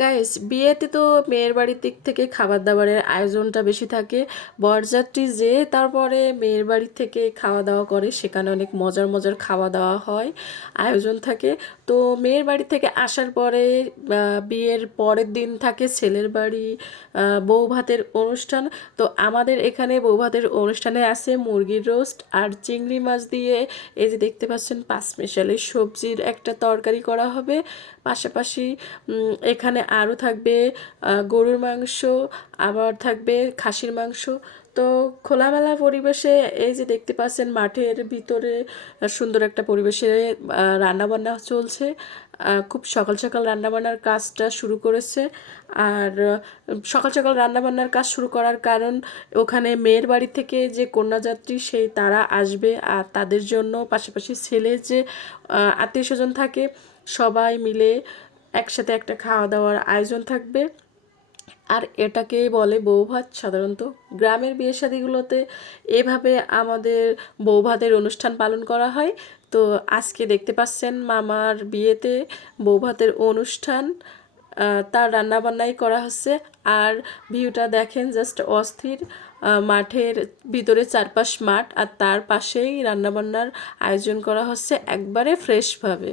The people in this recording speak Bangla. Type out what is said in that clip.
গাইস, বিয়েতে তো মেয়ের বাড়ির দিক থেকে খাবার দাবারের আয়োজনটা বেশি থাকে। বরযাত্রী যে তারপরে মেয়ের বাড়ি থেকে খাওয়া দাওয়া করে, সেখানে অনেক মজার মজার খাওয়া দাওয়া হয়, আয়োজন থাকে। তো মেয়ের বাড়ি থেকে আসার পরে বিয়ের পরের দিন থাকে ছেলের বাড়ি বউ ভাতের অনুষ্ঠান। তো আমাদের এখানে বউ ভাতের অনুষ্ঠানে আছে মুরগির রোস্ট আর চিংড়ি মাছ দিয়ে, এই যে দেখতে পাচ্ছেন পাঁচমিশালি সবজির একটা তরকারি করা হবে। পাশাপাশি এখানে আরও থাকবে গরুর মাংস, আবার থাকবে খাসির মাংস। তো খোলামেলা পরিবেশে এই যে দেখতে পাচ্ছেন মাঠের ভিতরে সুন্দর একটা পরিবেশে রান্নাবান্না চলছে। খুব সকাল সকাল রান্নাবান্নার কাজটা শুরু করেছে। আর সকাল সকাল রান্নাবান্নার কাজ শুরু করার কারণ, ওখানে মেয়ের বাড়ি থেকে যে কন্যাযাত্রী সেই তারা আসবে, আর তাদের জন্য পাশাপাশি ছেলের যে আত্মীয় স্বজন থাকে সবাই মিলে একসাথে একটা খাওয়া দাওয়ার আয়োজন থাকবে। আর এটাকেই বলে বৌভাত। সাধারণত গ্রামের বিয়ে শাদিগুলোতে এভাবে আমাদের বৌভাতের অনুষ্ঠান পালন করা হয়। তো আজকে দেখতে পাচ্ছেন মামার বিয়েতে বৌভাতের অনুষ্ঠান, তার রান্নাবান্নাই করা হচ্ছে। আর ভিউটা দেখেন, জাস্ট অস্থির। মাঠের ভিতরে চারপাশ মাঠ, আর তার পাশেই রান্নাবান্নার আয়োজন করা হচ্ছে একবারে ফ্রেশভাবে।